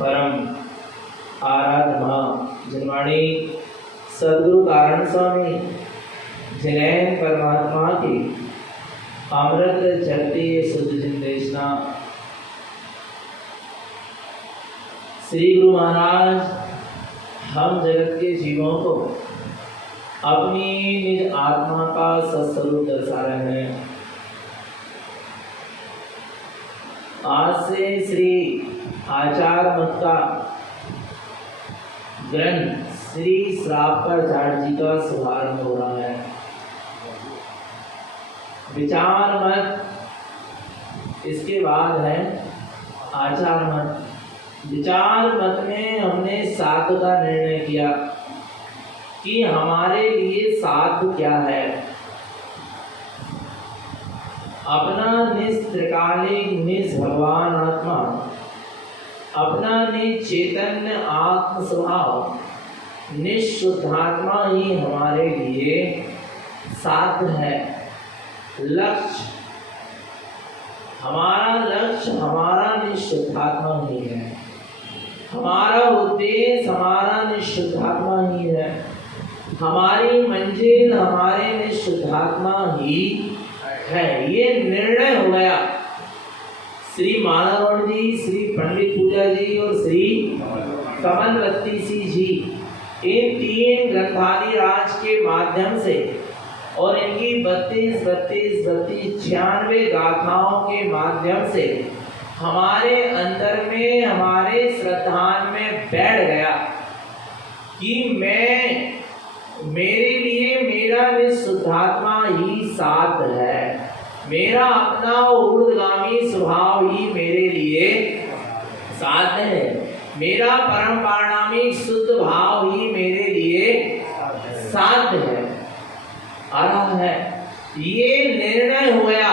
परम आराधना जिनवाणी सद्गुरु कारण स्वामी जैन परमात्मा की अमृत जगती शुद्ध जिंदेशना श्री गुरु महाराज हम जगत के जीवों को अपनी निज आत्मा का सत्स्वरूप दर्शा रहे हैं। आज से श्री आचार मत का ग्रंथ श्री श्रावकाचार्य जी का शुभारंभ हो रहा है। विचार मत इसके बाद है आचार मत। विचार मत में हमने साध का निर्णय किया कि हमारे लिए साध क्या है। अपना निज त्रिकालिक निज भगवान आत्मा, अपना निज चैतन्य आत्म स्वभाव, निःशुद्धात्मा ही हमारे लिए साध है। लक्ष्य हमारा निःशुद्धात्मा ही है। हमारा उद्देश्य हमारा निःशुद्धात्मा ही है। हमारी मंजिल हमारे निःशुद्धात्मा ही है। ये निर्णय हो गया। श्री माधव जी, श्री पंडित पूजा जी और श्री कमलवती जी इन तीन ग्रंथाली राज के माध्यम से और इनकी 96 गाथाओं के माध्यम से हमारे अंदर में हमारे श्रद्धान में बैठ गया कि मेरे लिए मेरा निःशुद्धात्मा ही साध है। मेरा अपना ऊर्ध्वगामी स्वभाव ही मेरे लिए साध है। मेरा परम पारणामिक शुद्ध भाव ही मेरे लिए साध है। आ रहा है। ये निर्णय हो गया।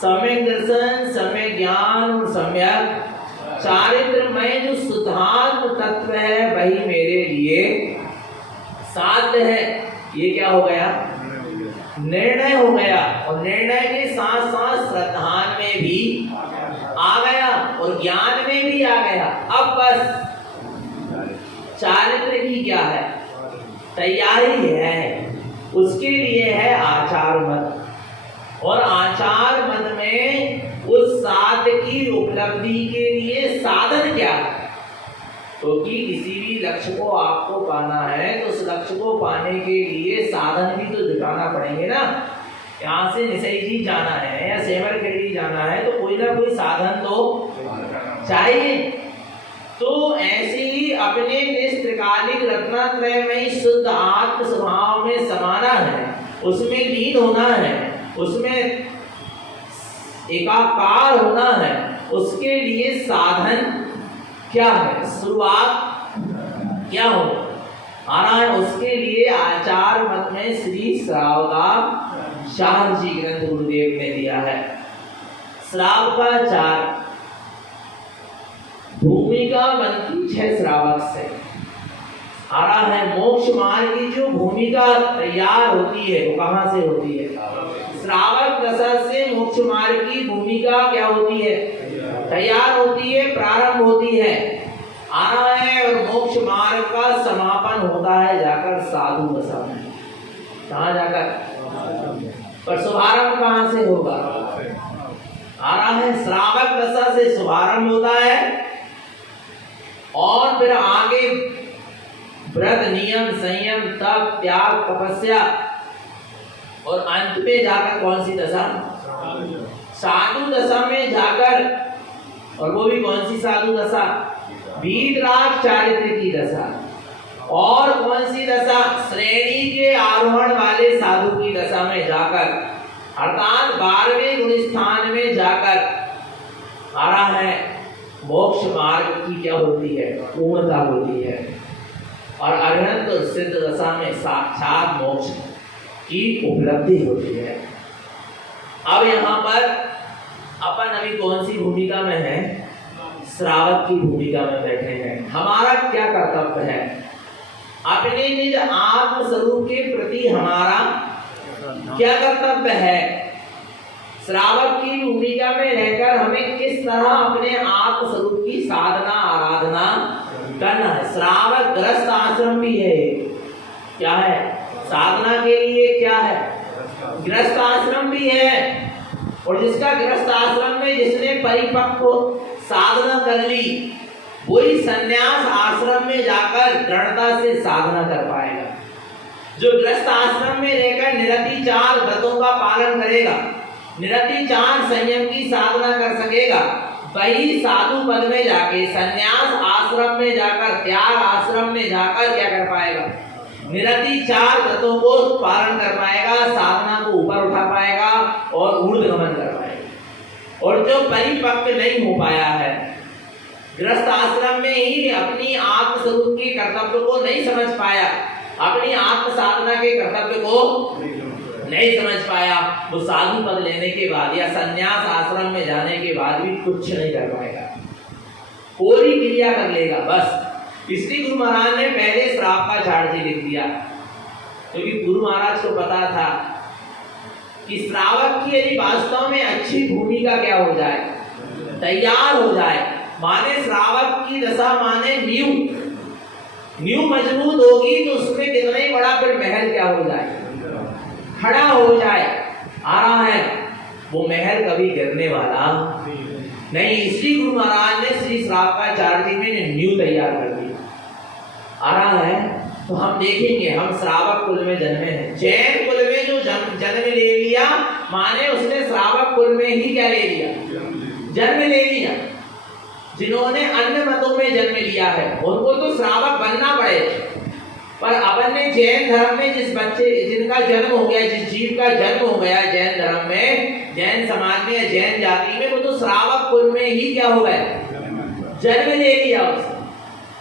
सम्यक दर्शन, सम्यक ज्ञान और सम्यक चारित्रमय जो शुद्धात्म तत्व है वही मेरे लिए साध्य है। ये क्या हो गया? निर्णय हो गया। और निर्णय के साथ साथ श्रद्धान में भी आ गया और ज्ञान में भी आ गया। अब बस चारित्र की क्या है? तैयारी है। उसके लिए है आचार मत। और आचार मत में उस साध की उपलब्धि के लिए साधन क्या है? क्योंकि किसी भी लक्ष्य को आपको पाना है तो उस लक्ष्य को पाने के लिए साधन भी तो जुटाना पड़ेंगे ना। यहाँ से निसई जी जाना है या सेवर खेड़ी जाना है तो कोई ना कोई साधन तो चाहिए। तो ऐसे ही अपने निस्त्रिकालिक रत्नात्रय में शुद्ध आत्म स्वभाव में समाना है, उसमें लीन होना है, उसमें एकाकार होना है। उसके लिए साधन क्या है? शुरुआत क्या हो आ रहा है? उसके लिए आचार मत में श्री श्रावकाचार्य जी ग्रंथ गुरुदेव ने दिया है। श्रावकाचार्य भूमिका बनती 6 श्रावक से। आ रहा है मोक्ष मार्ग की जो भूमिका तैयार होती है वो कहाँ से होती है? श्रावक दशा से मोक्ष मार्ग की भूमिका क्या होती है? तैयार होती है, प्रारंभ होती है। आ रहा है। और मोक्ष मार्ग का समापन होता है जाकर साधु दशा में। कहाँ जाकर? पर शुभारंभ कहाँ से होगा? आ रहा है श्रावक दशा से शुभारंभ होता है और फिर आगे व्रत, नियम, संयम, तप, त्याग, तपस्या और अंत में जाकर कौन सी दशा? साधु दशा में जाकर। और वो भी कौन सी साधु दशा? वीतराग चारित्र की दशा। और कौन सी दशा? श्रेणी के आरोहण वाले साधु की दशा में जाकर, अर्थात 12वें गुण स्थान में जाकर। आ रहा है मोक्ष मार्ग की क्या होती है? पूर्णता होती है। और अरहंत और सिद्ध दशा में साक्षात मोक्ष की उपलब्धि होती है। अब यहाँ पर अपन अभी कौन सी भूमिका में है? श्रावक की भूमिका में बैठे हैं। हमारा क्या कर्तव्य है? अपने निज आत्म स्वरूप के प्रति हमारा क्या कर्तव्य है? श्रावक की भूमिका में रहकर हमें किस तरह अपने आत्म स्वरूप की साधना आश्रम भी है। क्या है? साधना के लिए क्या है? गृहस्थ आश्रम भी है। और जिसका गृहस्थ आश्रम में जिसने परिपक्व साधना कर ली, वही संन्यास आश्रम में जाकर दृढ़ता से साधना कर पाएगा। जो गृहस्थ आश्रम में रहकर निरतिचार व्रतों का पालन करेगा, निरतिचार संयम की साधना कर सकेगा, वही साधु पद में जाके, संन्यास आश्रम में जाकर, त्याग आश्रम में जाकर क्या कर पाएगा? निरतिचार व्रतों को पालन कर पाएगा, साधना को ऊपर उठा पाएगा और ऊर्ध्वगमन कर पाएगा। और जो परिपक्व नहीं हो पाया है, गृहस्थ आश्रम में ही अपनी आत्म स्वरूप के कर्तव्य को नहीं समझ पाया, अपनी आत्म साधना के कर्तव्य को नहीं समझ पाया, वो साधु पद लेने के बाद या संन्यास आश्रम में जाने के बाद भी कुछ नहीं कर पाएगा, पूरी क्रिया कर लेगा बस। इसलिए गुरु महाराज ने पहले श्राप का झाड़ जी लिख दिया, क्योंकि गुरु महाराज को पता था कि श्रावक की यदि वास्तव में अच्छी भूमिका क्या हो जाए, तैयार हो जाए, माने श्रावक की दशा माने नींव मजबूत होगी तो उसमें कितना ही बड़ा फिर महल क्या हो जाए, खड़ा हो जाए। आ रहा है वो महल कभी गिरने वाला नहीं। इसलिए गुरु महाराज ने श्री श्राप का चार जी में नींव तैयार कर दी। आ रहा है तो हम देखेंगे, हम श्रावक कुल में जन्मे हैं। जैन कुल में जो जन्म ले लिया, माने उसने श्रावक कुल में ही क्या ले लिया? जन्म ले लिया। जिन्होंने अन्य मतों में जन्म लिया है उनको तो श्रावक बनना पड़ेगा, पर अपन ने जैन धर्म में जिनका जन्म हो गया, जिस जीव का जन्म हो गया जैन धर्म में, जैन समाज में या जैन जाति में, वो तो श्रावक कुल में ही क्या हो गया? जन्म ले लिया।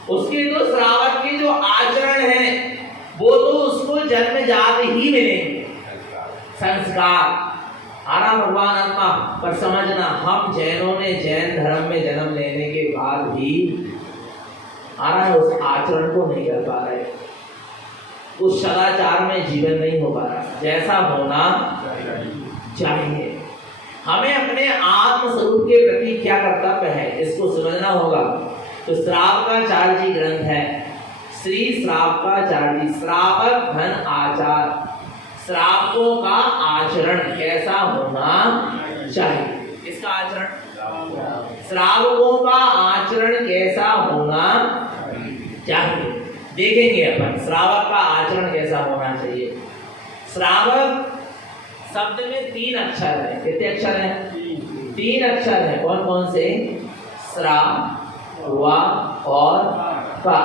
उसके तो श्रावक के जो आचरण है वो तो उसको जन्मजात ही मिलेंगे, संस्कार। आरा भगवान आत्मा पर समझना, हम जैनों ने जैन धर्म में जन्म लेने के बाद भी आरा उस आचरण को नहीं कर पा रहे, उस सदाचार में जीवन नहीं हो पा रहा जैसा होना चाहिए। हमें अपने आत्म स्वरूप के प्रति क्या कर्तव्य है इसको समझना होगा। तो श्राप का चार जी ग्रंथ है, श्री श्राप का चार जी। श्रावक धन आचार, श्रावकों का आचरण कैसा होना चाहिए? इसका आचरण, श्रावकों का आचरण कैसा होना चाहिए देखेंगे अपन। श्रावक का आचरण कैसा होना चाहिए? श्रावक शब्द में 3 अक्षर है। कितने अक्षर हैं? 3 अक्षर है। कौन कौन से? श्रा, वा और का।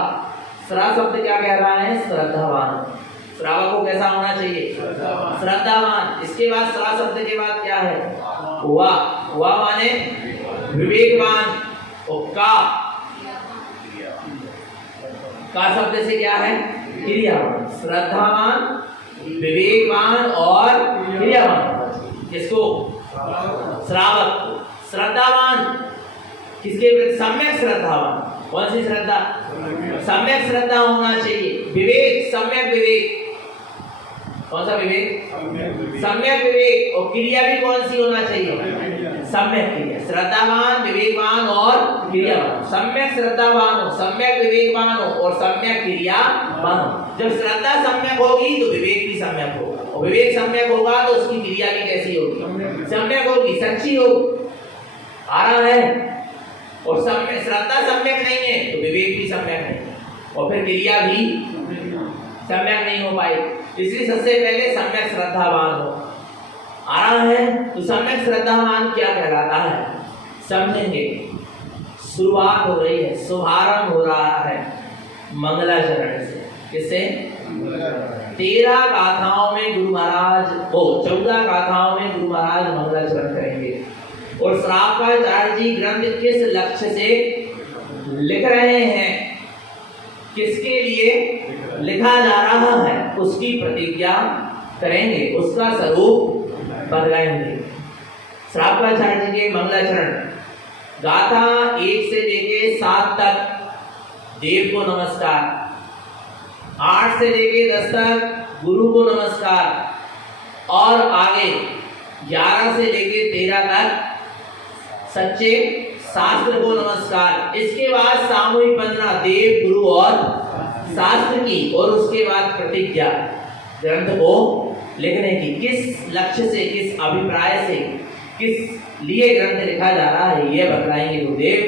श्रा शब्द क्या कह रहा है? श्रद्धावान। श्रावक को कैसा होना चाहिए? श्रद्धावान। इसके बाद श्रा शब्द के बाद क्या है? वा। वा माने विवेकवान। और का शब्द से क्या है? क्रियावान। श्रद्धावान, विवेकवान और क्रियावान। किसको? श्रावक। श्रद्धावान किसके प्रति? सम्यक श्रद्धावान। कौन सी श्रद्धा? सम्यक श्रद्धा होना चाहिए। विवेक, सम्यक विवेक। कौन सा विवेक? सम्यक विवेक। और क्रिया भी कौन सी होना चाहिए? सम्यक क्रिया। श्रद्धावान, विवेकवान और क्रियावान। सम्यक श्रद्धावान हो, सम्यक विवेकवान हो और सम्यक क्रियावान हो। जब श्रद्धा सम्यक होगी तो विवेक भी सम्यक होगा, और विवेक सम्यक होगा तो उसकी क्रिया भी कैसी होगी? सम्यक होगी, सच्ची होगी। आ रहा है? और श्रद्धा सम्यक नहीं है तो विवेक भी सम्यक नहीं, और फिर क्रिया भी सम्यक नहीं हो पाई। इसलिए सबसे पहले सम्यक श्रद्धावान हो। आ रहा है? तो सम्यक श्रद्धावान क्या कहलाता है समझेंगे। शुरुआत हो रही है, शुभारंभ हो रहा है मंगलाचरण से। किससे? 13 गाथाओं में गुरु महाराज 14 गाथाओं में गुरु महाराज मंगलाचरण करेंगे। और श्राप का चार जी ग्रंथ किस लक्ष्य से लिख रहे हैं, किसके लिए लिखा जा रहा है, उसकी प्रतिज्ञा करेंगे, उसका स्वरूप बदलाएंगे। श्राप का चार जी के मंगलाचरण गाथा 1 से लेके 7 तक देव को नमस्कार, 8 से लेके 10 तक गुरु को नमस्कार, और आगे 11 से लेके 13 तक सच्चे शास्त्र को नमस्कार। इसके बाद सामूहिक वंदना देव, गुरु और शास्त्र की और उसके बाद प्रतिज्ञा ग्रंथ को लिखने की, किस लक्ष्य से, किस अभिप्राय से, किस लिए ग्रंथ लिखा जा रहा है, ये बतलाएंगे गुरुदेव।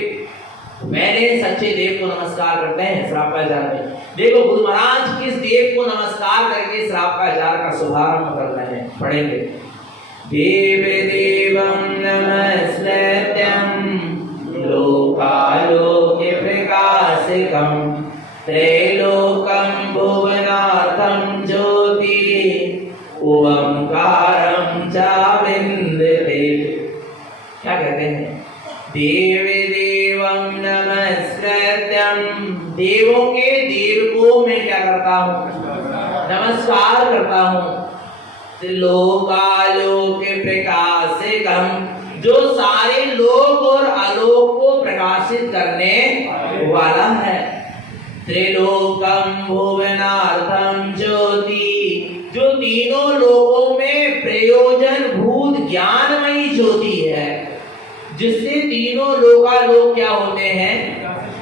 पहले सच्चे देव को नमस्कार करते हैं श्रापाचार में। देखो गुरु महाराज किस देव को नमस्कार करके श्रापाचार का शुभारंभ कर रहे हैं, पढ़ेंगे। देव देवं नमस्कृत्यं लोकालोके प्रकाशकं त्रैलोक्यं भुवनार्थं ज्योति ओंकारं च विन्दते। क्या कहते हैं? देव देवं नमस्कृत्यं, देवों के देव को मैं क्या करता हूँ? नमस्कार करता हूँ। लोकालोक प्रकाशकं, जो सारे लोक और आलोक को प्रकाशित करने वाला है। त्रिलोकम भुवनार्थम ज्योति, जो तीनों लोकों में प्रयोजन भूत ज्ञानमयी ज्योति है, जिससे तीनों लोकालोक क्या होते हैं?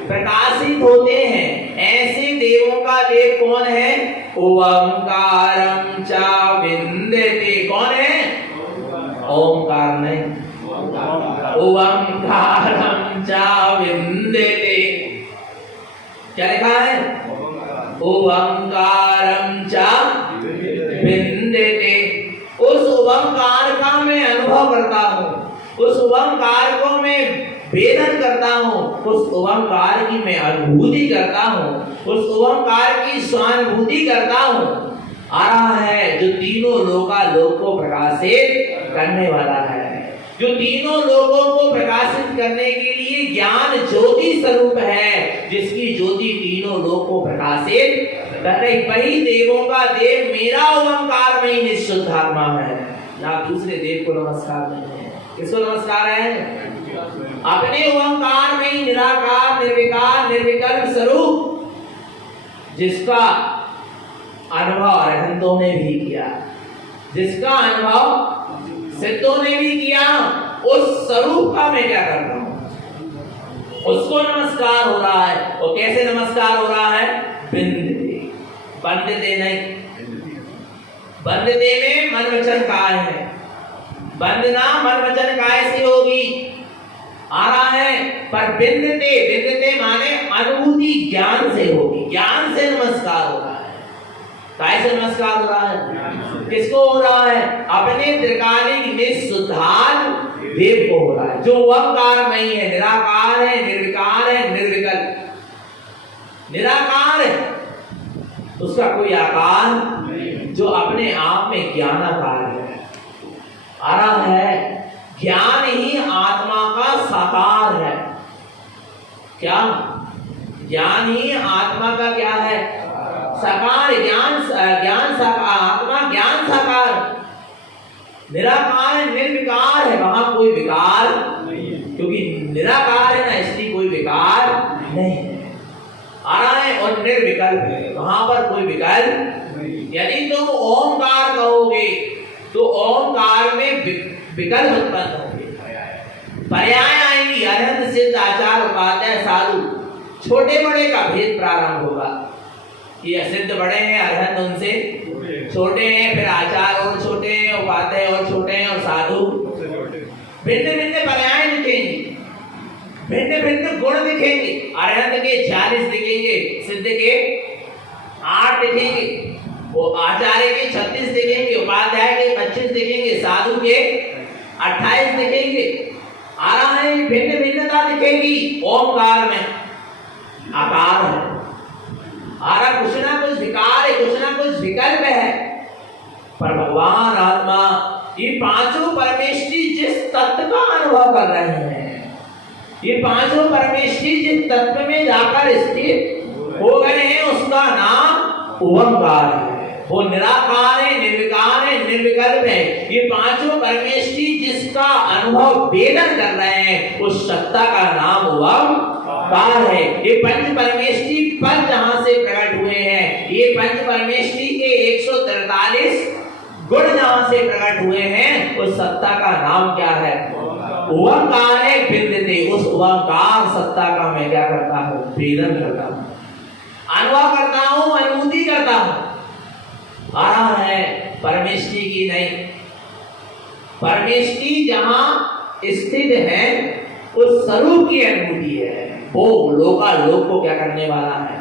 प्रकाशित होते हैं। ऐसे देवों का देव कौन है? ओंकारं च विन्दते। कौन है? ओंकार नहीं, ओंकारं च विन्दते। क्या लिखा है? ओंकारं च विन्दते। उस ओंकार का मैं अनुभव करता हूँ, उस ओंकार को मैं वेदन करता हूँ, उस ओंकार की मैं अनुभूति करता हूँ, उस ओंकार की स्वानुभूति करता हूँ। आ रहा है जो तीनों लोकालोक को प्रकाशित करने वाला है, जो तीनों लोगों को प्रकाशित करने के लिए ज्ञान ज्योति स्वरूप है, जिसकी ज्योति तीनों लोक को प्रकाशित कर रही। वही देवों का देव मेरा ओंकार में ही निश्चित आत्मा है। आप दूसरे देव को नमस्कार नहीं है। किसको नमस्कार है? अपने ओंकार में ही निराकार निर्विकार निर्विकल्प स्वरूप, जिसका अनुभव अरहंतों ने भी किया, जिसका अनुभव सिद्धों ने भी किया, उस स्वरूप का मैं क्या करता हूँ? उसको नमस्कार हो रहा है। और कैसे नमस्कार हो रहा है? बिंदते, बंदते नहीं। बंदते में मन वचन काय है, वंदना मन वचन काय से होगी? आ रहा है। पर बिंदते, बिंदते माने अनुभूति ज्ञान से होगी, ज्ञान से नमस्कार हो रहा है। काय से नमस्कार हो रहा है? किसको हो रहा है? अपने त्रिकालिक निस्सुद्धार देव को हो रहा है, जो ओंकारमयी है, निराकार है, निर्विकार है, निर्विकल्प। निराकार है, उसका कोई आकार नहीं, जो अपने आप में ज्ञानाकार है। आ रहा है ज्ञान ही आत्मा का साकार है। क्या? ज्ञान ही आत्मा का क्या है? साकार। ज्ञान साकार, आत्मा ज्ञान साकार, निराकार निर्विकार है, वहां कोई विकार नहीं है, क्योंकि निराकार है ना, इसलिए कोई विकार नहीं है। आ रहा है। और निर्विकल्प है, वहां पर कोई विकल्प नहीं। यदि तुम ओंकार कहोगे तो ओंकार में विकल्प उत्पन्न होंगे, पर्याय आएंगी। अरहंत सिद्ध आचार उपाध्याय साधु, छोटे बड़े का भेद प्रारंभ होगा। ये सिद्ध बड़े हैं, अरहंत उनसे छोटे हैं, फिर आचार और छोटे हैं, उपाध्याय और छोटे हैं, और साधु भिन्न भिन्न पर्याय दिखेंगे, भिन्न भिन्न गुण दिखेंगे। अरहंत के 40 दिखेंगे, सिद्ध के 8 दिखेंगे, वो आचार्य के 36 दिखेंगे, उपाध्याय के 25 दिखेंगे, साधु के 28 दिखेंगे। आ रहा है भिन्न भिन्नता दिखेगी। ओंकार में आकार है, आ रहा कुछ ना कुछ विकार है, कुछ ना कुछ विकल्प है। पर भगवान आत्मा, ये पांचों परमेष्ठी जिस तत्व का अनुभव कर रहे हैं, ये पांचों परमेष्ठी जिस तत्व में जाकर स्थित हो गए हैं, उसका नाम ओंकार है। वो निराकार है, निर्विकार है, निर्विकल्प है। ये पांचों परमेष्ठी जिसका अनुभव वेदन कर रहे हैं, उस सत्ता का नाम ओंकार है। ये पंच परमेष्ठी पद जहां से प्रकट हुए हैं, ये पंच परमेष्ठी के 143 गुण जहां से प्रकट हुए हैं, उस सत्ता का नाम क्या है? ओंकार है। बिंदते, उस ओंकार सत्ता का मैं क्या करता हूँ? वेदन करता हूँ। अनुभव करता हूं, अनुभूति करता हूं। आ रहा है परमेष्टि की नहीं, परमेष्टि जहां स्थित है उस स्वरूप की अनुभूति है। वो लोकालोक को क्या करने वाला है?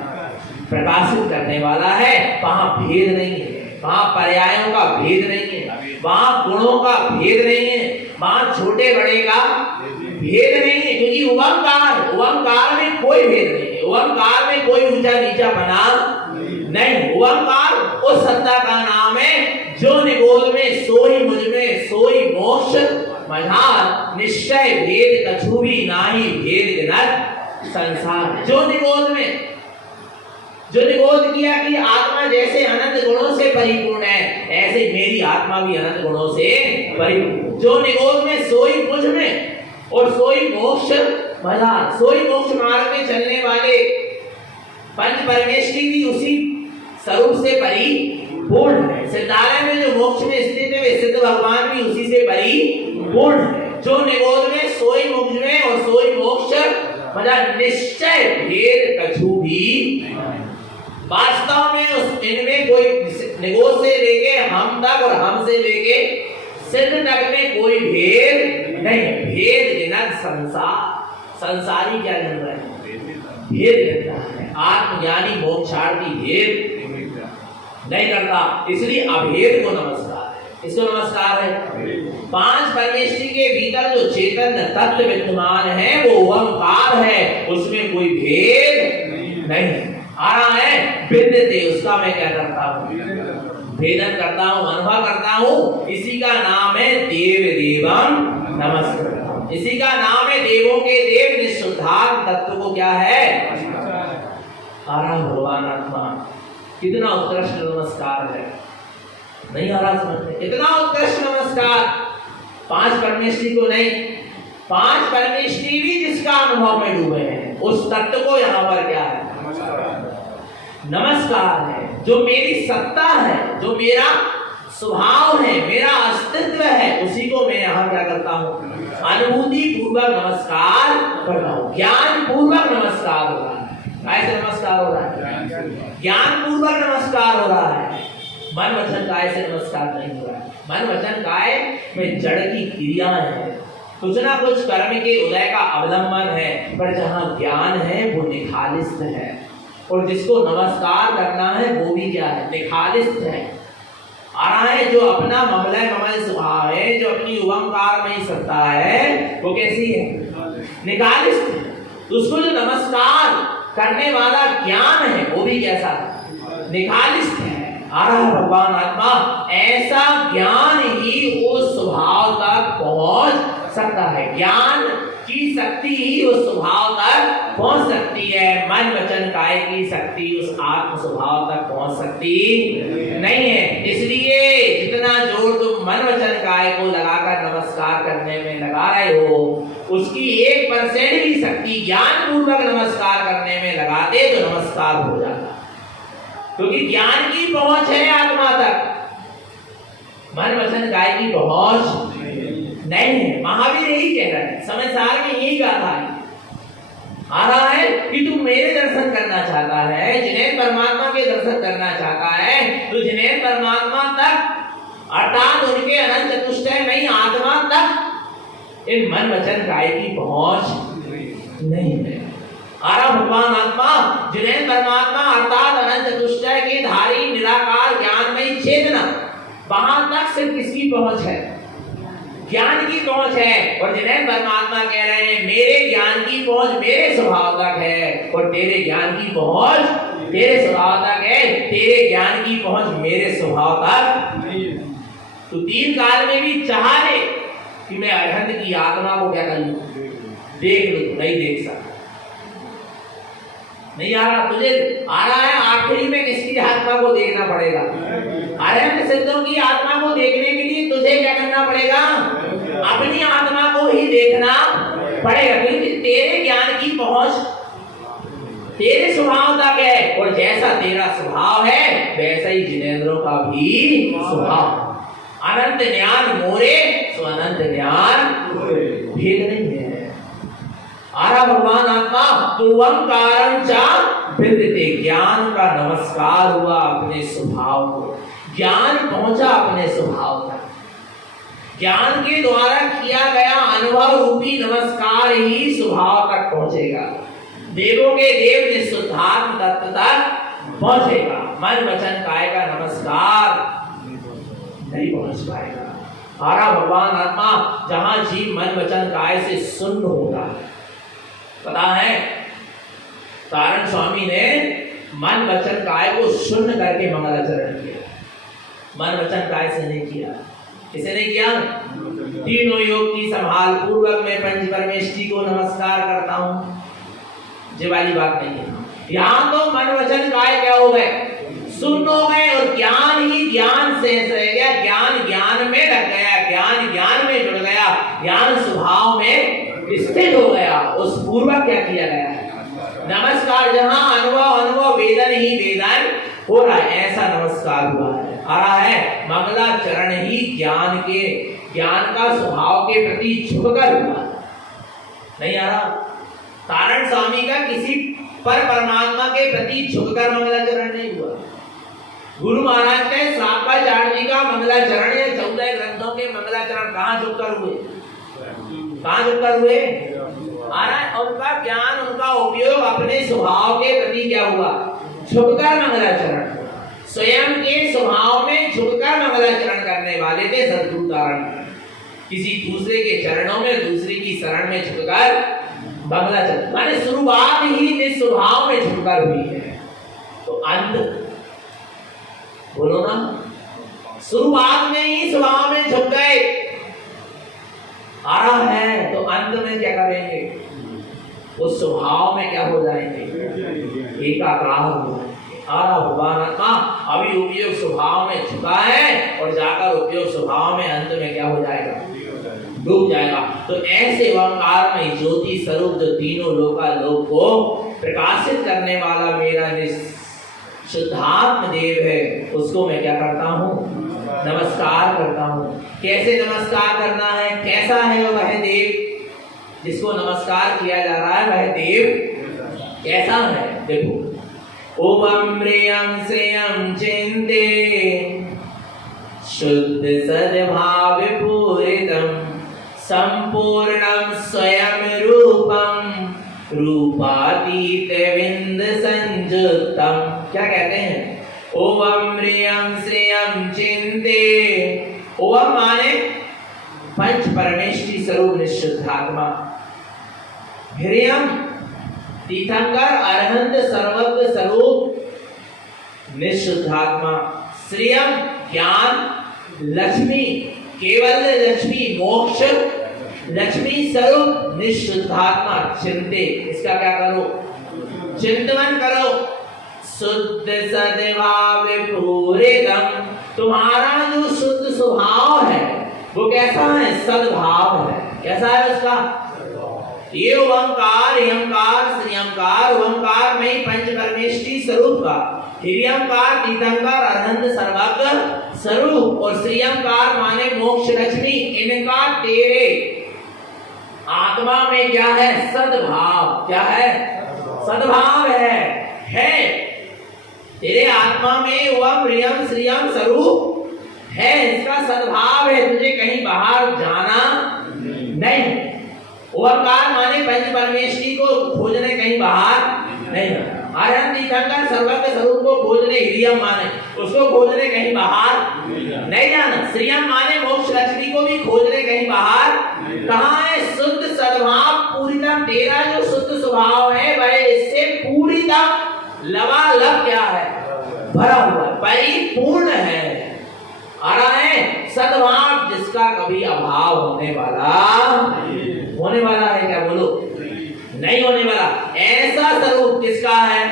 प्रकाशित करने वाला है। वहां भेद नहीं है, वहां पर्यायों का भेद नहीं है, वहां गुणों का भेद नहीं है, वहां छोटे बड़े का भेद नहीं है। क्योंकि ओंकार में कोई भेद नहीं है, ओंकार में कोई ऊंचा नीचा बना नहीं। ओंकार उस सत्ता का नाम है जो निगोद में सोई मुझ में सोई मोक्ष मझार निश्चय भेद कछु भी नाही भेद जनक संसार। जो निगोद किया कि आत्मा जैसे अनंत गुणों से परिपूर्ण है, ऐसे मेरी आत्मा भी अनंत गुणों से परिपूर्ण। जो निगोद में सोई मुझ में और सोई मोक्ष मझार, सोई मोक्ष मार्ग में चलने वाले पंच परमेष्टि भी उसी स्वरूप से परिपूर्ण है। सिद्धालय में जो मोक्ष में स्थित है वे सिद्ध भगवान भी उसी से परिपूर्ण है। जो निगोद में सोई मुझ में और सोई मोक्ष मझार निश्चय भेद कछु भी। वास्तव में उस इनमें कोई निगोद से लेके हम तक और हम से लेके सिद्ध तक में कोई भेद नहीं। भेद जनक संसारी क्या जन रहा है? भेद करता है। आत्मज्ञानी मोक्षार्थी भेद नहीं करता, इसलिए अभेद को नमस्कार है। इसको नमस्कार है। पांच परमेष्टि के भीतर जो चेतन तत्व विद्यमान है वो ओंकार है, उसमें कोई भेद नहीं। आ रहा है विद्यते, उसका मैं क्या करता हूँ? भेदन करता हूँ, अनुभव करता हूँ। इसी का नाम है देव देवम नमस्कार। इसी का नाम है देवों के देव निःशुद्धार तत्व को क्या है? आ रहा भगवान आत्मा। कितना उत्कृष्ट नमस्कार है, नहीं आ रहा समझ में? कितना उत्कृष्ट नमस्कार। पांच परमेष्टि को नहीं, पांच परमेष्टि भी जिसका अनुभव में डूबे हैं उस तत्व को यहाँ पर क्या है? नमस्कार है। जो मेरी सत्ता है, जो मेरा स्वभाव है, मेरा अस्तित्व है, उसी को मैं यहाँ क्या करता हूँ? अनुभूति पूर्वक नमस्कार करता हूँ। ज्ञान पूर्वक नमस्कार हो रहा है। ऐसे नमस्कार हो रहा है, ज्ञान पूर्वक नमस्कार हो रहा है। मन वचन काय से नमस्कार नहीं हो रहा है। मन वचन काय में जड़ की क्रियाएं हैं, कुछ ना कुछ कर्म के उदय का अवलंबन है, पर जहाँ ज्ञान है वो निखालिस्त है। और जिसको नमस्कार करना है वो भी क्या है? निखालिस्त है। आ रहा है जो अपना ममलय ममल स्वभाव है, जो अपनी ओंकार में ही सत्ता है, वो कैसी है? निखालिस्त है। तो उसको जो नमस्कार करने वाला ज्ञान है वो भी कैसा है? निखालिस्त है। आ रहा है भगवान आत्मा। ऐसा ज्ञान ही उस स्वभाव तक पहुंच सकता है। ज्ञान की शक्ति ही उस स्वभाव तक पहुंच सकती है। मन वचन काय की शक्ति उस आत्म स्वभाव तक पहुंच सकती नहीं है। इसलिए जितना जोर तुम मन वचन काय को लगाकर नमस्कार करने में लगा रहे हो, उसकी 1% भी शक्ति ज्ञान पूर्वक नमस्कार करने में लगाते तो नमस्कार हो जाता। क्योंकि ज्ञान की पहुंच है आत्मा तक, मन वचन काय की पहुंच नहीं है। महावीर यही कह रहे हैं, समझदार में यही गाथा है। आ रहा है कि तू मेरे दर्शन करना चाहता है, जिन्हें परमात्मा के दर्शन करना चाहता है, तो जिन्हें परमात्मा तक अर्थात उनके अनंत चतुष्टय में आत्मा तक इन मन वचन काय की पहुंच नहीं है। आ रहा भगवान आत्मा जिन्हें परमात्मा अर्थात अनंत चतुष्टय के धारी निराकार ज्ञान में चेतना, वहां तक सिर्फ किसकी पहुंच है? ज्ञान की पहुंच है। और जिन्हें परमात्मा कह रहे हैं मेरे ज्ञान की पहुंच मेरे स्वभाव तक है, और तेरे ज्ञान की पहुंच तेरे स्वभाव तक है, तेरे ज्ञान की पहुंच मेरे स्वभाव तक नहीं है। तो तीन काल में भी चाह ले कि मैं अरहंत की आत्मा को क्या कर लूं, देख लूं, नहीं देख सकता। नहीं आ रहा तुझे, आ रहा है आखिरी में किसकी आत्मा को देखना पड़ेगा? अरहंत सिद्धों की आत्मा को देखने के लिए तुझे क्या करना पड़ेगा? अपनी आत्मा को ही देखना पड़ेगा। क्योंकि तेरे ज्ञान की पहुंच तेरे स्वभाव तक है, और जैसा तेरा स्वभाव है वैसा ही जिनेंद्रों का भी स्वभाव। अनंत ज्ञान मोरे सो अनंत ज्ञान भेद नहीं है। आरा भगवान आत्मा तो ओंकारं च विदिते, ज्ञान का नमस्कार हुआ अपने स्वभाव को, ज्ञान पहुंचा अपने स्वभाव तक। ज्ञान के द्वारा किया गया अनुभव रूपी नमस्कार ही स्वभाव तक पहुंचेगा, देवों के देव निःशुद्धात्म तत्व तक पहुंचेगा। मन वचन काया का नमस्कार नहीं पहुंच पाएगा। आरा भगवान आत्मा जहां जीव मन वचन काय से शून्य होता है, पता है कारण स्वामी ने मन वचन काय को शून्य करके मंगलाचरण किया, मन वचन काय से नहीं किया। किसे नहीं किया? तीनों योग की संभाल पूर्वक मैं पंच परमेष्टि को नमस्कार करता हूं, ये वाली बात नहीं है। यहाँ तो मन वचन काय क्या हो गए? शून्य हो गए, और ज्ञान ही ज्ञान शेष रह गया, ज्ञान ज्ञान में लग गया, ज्ञान ज्ञान में जुड़ गया, ज्ञान स्वभाव में स्थित हो गया। उस पूर्वक क्या किया गया है? नमस्कार, जहां अनुभव अनुभव वेदन ही वेदन हो रहा है, ऐसा नमस्कार हुआ है। आ रहा है मंगलाचरण ही ज्ञान के, ज्ञान का स्वभाव के प्रति झुककर हुआ, नहीं आ रहा। कारण स्वामी का किसी पर परमात्मा के प्रति झुककर मंगलाचरण नहीं हुआ। गुरु महाराज के श्रापाचार्य जी का मंगलाचरण या 14 ग्रंथों के मंगलाचरण कहाँ झुककर हुए? कहाँ झुककर हुए? आ रहा है उनका ज्ञान, उनका उपयोग अपने स्वभाव के प्रति क्या हुआ? झुककर मंगलाचरण। स्वयं के स्वभाव में झुककर मंगलाचरण करने वाले थे सद्गुरुदारण, किसी दूसरे के चरणों में, दूसरे की शरण में झुककर मंगलाचरण, माने शुरुआत ही निस्वभाव में झुककर हुई है, तो अंत बोलो ना, शुरुआत में ही स्वभाव में झुक गए, आ रहा है तो अंत में क्या करेंगे? उस स्वभाव में क्या हो जाएंगे? एकाकार हो जाएंगे। आ रहा भगवान आत्मा अभी उपयोग स्वभाव में झुका है, और जाकर उपयोग स्वभाव में अंत में क्या हो जाएगा? डूब जाएगा। तो ऐसे ओंकार में ज्योति स्वरूप जो तीनों लोकालोक को प्रकाशित करने वाला मेरा शुद्धात्म देव है, उसको मैं क्या करता हूँ? नमस्कार करता हूँ। कैसे नमस्कार करना है? कैसा है वह देव जिसको नमस्कार किया जा रहा है? वह देव कैसा है? देखो, ओम प्रियम श्रियम चिंते शुद्ध सद्भाव पूरितम संपूर्णम स्वयं रूपम रूपातीत विंद संयुक्तम। क्या कहते हैं? ओम प्रियम श्रियम चिंते, ओम माने पंच परमेष्टि स्वरूप निःशुद्धात्मा, ह्रियम तीर्थंकर अरहंत सर्वज्ञ स्वरूप निःशुद्धात्मा, श्रियम ज्ञान, लक्ष्मी केवल लक्ष्मी मोक्ष लक्ष्मी स्वरूप निःशुद्धात्मा चिंते। इसका क्या करो? चिंतन करो। शुद्ध सद्भाव पूरितम, तुम्हारा जो शुद्ध स्वभाव है वो कैसा है? सद्भाव है। कैसा है उसका? ये ओंकार, ह्यंकार, श्रियंकार, ओंकार में पंच परमेष्टि स्वरूप का, हिर्यंकार तीर्थंकार अरहंत सर्वज्ञ स्वरूप, और श्रियंकार माने मोक्ष लक्ष्मी, इनका तेरे आत्मा में क्या है? सद्भाव। क्या है? सद्भाव है तेरे आत्मा में ओम प्रियम श्रियम स्वरूप है, इसका सद्भाव है। तुझे कहीं बाहर जाना नहीं। ओंकार माने पंच परमेष्टि को खोजने कहीं बाहर नहीं जाना। अरहंत तीर्थंकर सर्वज्ञ स्वरूप को खोजने, हिरियम माने उसको खोजने कहीं बाहर नहीं जाना। श्रियम माने मोक्ष लक्ष्मी को भी खोजने कहीं बाहर। कहाँ है? शुद्ध सद्भाव पूरितम, तेरा जो शुद्ध स्वभाव है वह इससे पूरितम लबालब क्या है? भरा हुआ, परिपूर्ण है। आ रहा है सद्भाव जिसका कभी अभाव होने वाला है क्या? बोलो, नहीं होने वाला। ऐसा स्वरूप किसका है?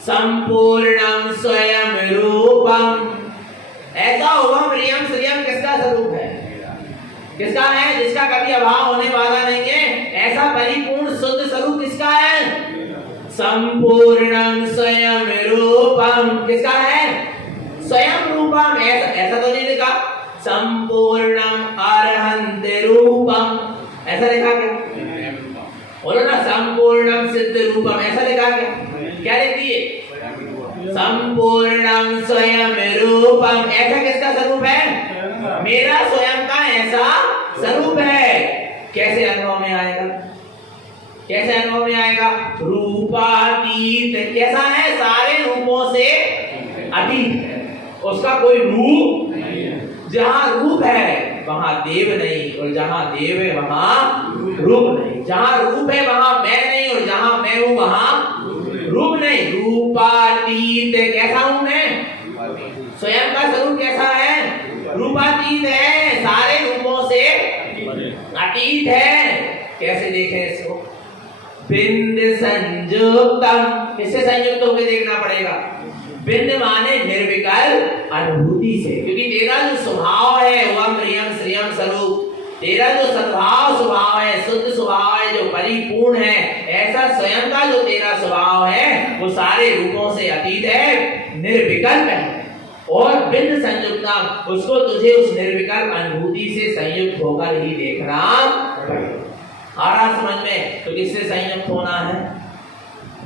संपूर्णम स्वयं रूपम। ऐसा ओम प्रियम श्रियम किसका स्वरूप है? किसका है? जिसका कभी अभाव होने वाला नहीं है। ऐसा परिपूर्ण शुद्ध स्वरूप किसका है? संपूर्णम स्वयं रूपम। किसका है? स्वयं रूपम। ऐसा तो नहीं लिखा संपूर्णम अरहंत रूपम, ऐसा लिखा क्या? बोलो ना, संपूर्णम सिद्ध रूपम, ऐसा लिखा क्या? क्या लिख दिए? संपूर्णम स्वयं रूपम। ऐसा किसका स्वरूप है? मेरा स्वयं का ऐसा स्वरूप है। कैसे अनुभव में आएगा? कैसे अनुभव में आएगा? रूपातीत। कैसा है? सारे रूपों से अतीत है, उसका कोई रूप नहीं है। जहां रूप है वहां देव नहीं, और जहां देव है वहां रूप नहीं। जहां रूप है वहां मैं नहीं, और जहां मैं हूं वहां रूप नहीं। रूपातीत। कैसा हूं मैं? स्वयं का स्वरूप कैसा है? रूपातीत है, सारे रूपों से अतीत है। कैसे देखें इसको? बिंद संयुक्तम। किससे संयुक्त होकर देखना पड़ेगा? बिंद माने निर्विकल्प अनुभूति से, क्योंकि तेरा जो स्वभाव है वह प्रियम श्रियम स्वरूप, तेरा जो सद्भाव स्वभाव है, शुद्ध स्वभाव है, जो परिपूर्ण है, ऐसा स्वयं का जो तेरा स्वभाव है वो सारे रूपों से अतीत है, निर्विकल्प है। और बिंद संयुक्ता, उसको तुझे उस निर्विकल्प अनुभूति से संयुक्त होकर ही देखना पड़ेगा। आ रहा समझ में? तो किससे संयुक्त होना है?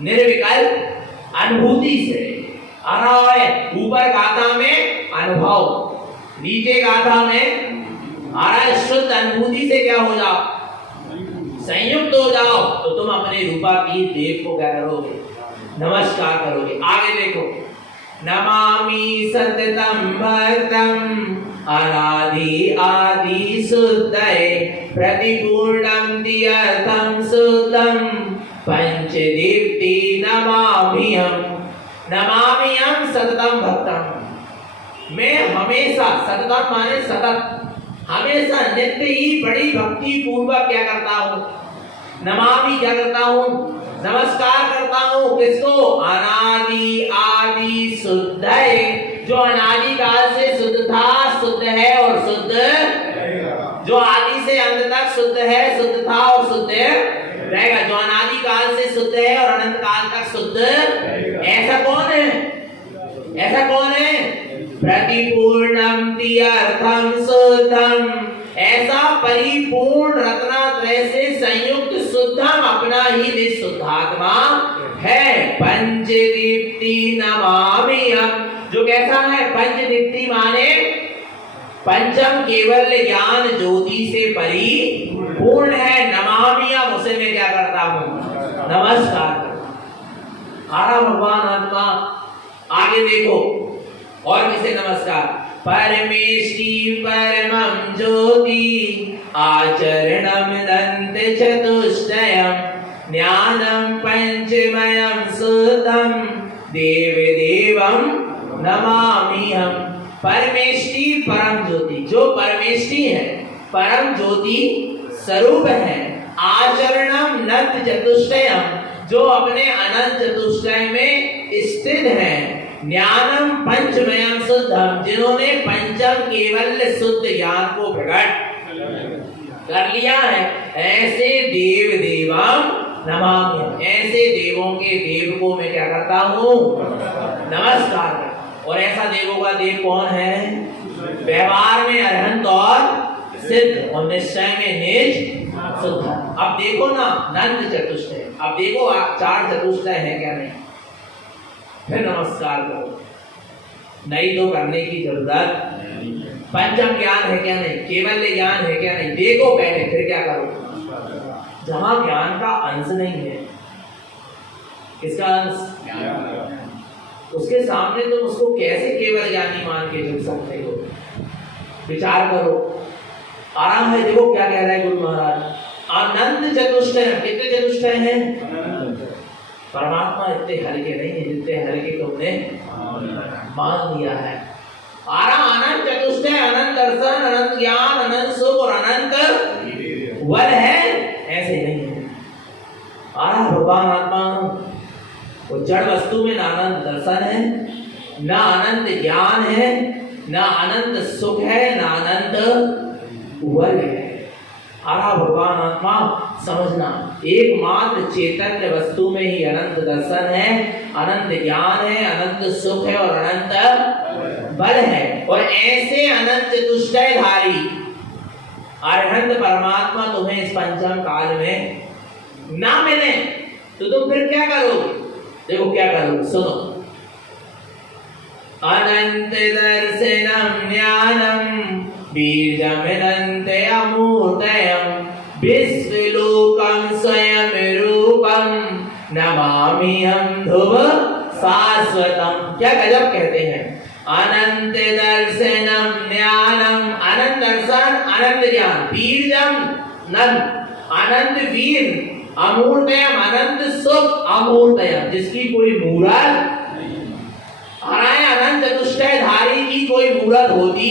निर्विकल्प अनुभूति से। आ रहा है? ऊपर गाथा में अनुभव, नीचे गाथा में आ रहा है शुद्ध अनुभूति से क्या हो जाओ? संयुक्त हो जाओ। तो तुम अपने रूपातीत देव को क्या करोगे? नमस्कार करोगे। आगे देखो, नमामि सततम भक्तम अनादि आदि शुद्धये प्रतिपूर्णं दियर्थं शुद्धं पंचदीप्ति नमामिहम्। नमामिहम् सततम भक्तम। मैं हमेशा, सततम माने सतत, हमेशा नित्य ही बड़ी भक्ति पूर्वक क्या करता हूँ? नमामि क्या करता हूँ? नमस्कार करता हूँ। किसको? अनादि आदि शुद्ध है, जो अनादि काल से शुद्ध था, शुद्ध है और शुद्ध, जो आदि से अंत तक शुद्ध है, शुद्ध था और शुद्ध रहेगा, जो अनादि काल से शुद्ध है और अनंत काल तक शुद्ध। ऐसा कौन है? ऐसा कौन है? प्रतिपूर्णम तीर्थम शुद्धम, ऐसा परिपूर्ण रत्नात्रय से संयुक्त शुद्धम अपना ही निःशुद्धात्मा है। पंचदीप्ति नमामिहम्, जो कैसा है? पंचदीप्ति माने पंचम केवल ज्ञान ज्योति से परिपूर्ण है। नमामिहम्, उसे मैं क्या करता हूँ? नमस्कार। आरा भगवान आत्मा। आगे देखो, और किसे नमस्कार? परमेष्टि परमं ज्योति आचरणं दन्त चतुष्टयम् ज्ञानं पंचमयं शुद्धं देव देवं नमामिहम्। परमेष्टि परम ज्योति, जो परमेष्टि है, परम ज्योति स्वरूप है। आचरणं नंत चतुष्टयम्, जो अपने अनंत चतुष्टय में स्थित है। ज्ञानम पंचमयम शुद्धम, जिन्होंने पंचम केवल शुद्ध ज्ञान को प्रकट कर लिया है। ऐसे देव देवम नमामि, ऐसे देवों के देव को मैं क्या करता हूँ? नमस्कार करता। और ऐसा देवों का देव कौन है? व्यवहार में अरहंत और सिद्ध, और निश्चय में निज शुद्ध। अब देखो ना, नंद चतुष्टय, अब देखो चार चतुष्टय है क्या? नहीं। फिर नमस्कार करो, नहीं तो करने की जरूरत नहीं। पंचम ज्ञान है क्या? नहीं। केवल ज्ञान है क्या? नहीं। देखो पहले, फिर क्या करो? जहां ज्ञान का अंश नहीं है, किसका अंश? उसके सामने तुम उसको कैसे केवल ज्ञानी मान के झुक सकते हो? विचार करो। आराम है। देखो क्या कह रहा है गुरु महाराज? आनंद चतुष्टय। कितने चतुष्टय हैं? परमात्मा इतने हल्के नहीं है जितने हल्के तुमने मान लिया है। अनंत चतुष्टय, अनंत दर्शन, अनंत ज्ञान, अनंत सुख और अनंत बल है, ऐसे नहीं है। भगवान आत्मा, वो जड़ वस्तु में ना अनंत दर्शन है, ना अनंत ज्ञान है, ना अनंत सुख है, ना अनंत बल है। भगवान आत्मा समझना, एकमात्र चैतन्य वस्तु में ही अनंत दर्शन है, अनंत ज्ञान है, अनंत सुख है और अनंत बल है। और ऐसे अनंत चतुष्टयधारी अरहंत परमात्मा तुम्हें इस पंचम काल में ना मिले तो तुम फिर क्या करोगे? देखो क्या करोगे, सुनो। अनंत दर्शनम ज्ञानम बीजमनंत अमूर्तयम् विश्वलोकं स्वयं रूपं नमाम्यहं ध्रुव शाश्वतम्। क्या गजब कहते हैं। अनंत दर्शनम ज्ञानम, अनंत दर्शन अनंत ज्ञान, बीजम नंद अनंत वीर, अमूर्तयम् अनंत सुख, अमूर्तयम् जिसकी कोई मूरत अनंत चतुष्टयधारी की कोई मूरत होती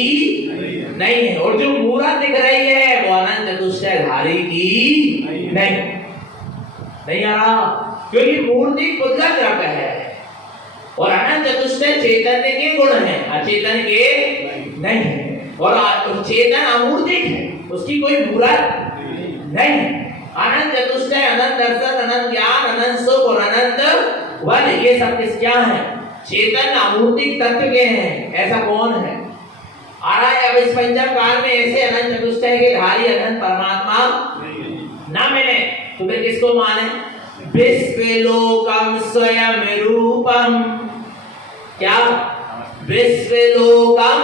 नहीं है। और जो मूरत दिख रही है वो अनंत चतुष्टयधारी की नहीं आ रहा, क्योंकि मूर्ति पुद्गल द्रव्य है और अनंत चतुष्टय चैतन्य के गुण हैं, अचेतन के नहीं है। और चेतन अमूर्तिक है, उसकी कोई मूरत नहीं है। अनंत चतुष्टय, अनंत दर्शन, अनंत ज्ञान, अनंत सुख और अनंत बल, ये सब किस क्या है? चेतन अमूर्तिक तत्व के हैं। ऐसा कौन है? आ रहा है। अब इस पंचम काल में ऐसे अनंत चतुष्टय के धारी अनंत परमात्मा ना मिले तो फिर किसको माने? विश्वलोकम स्वयं रूपम। क्या? विश्वलोकम,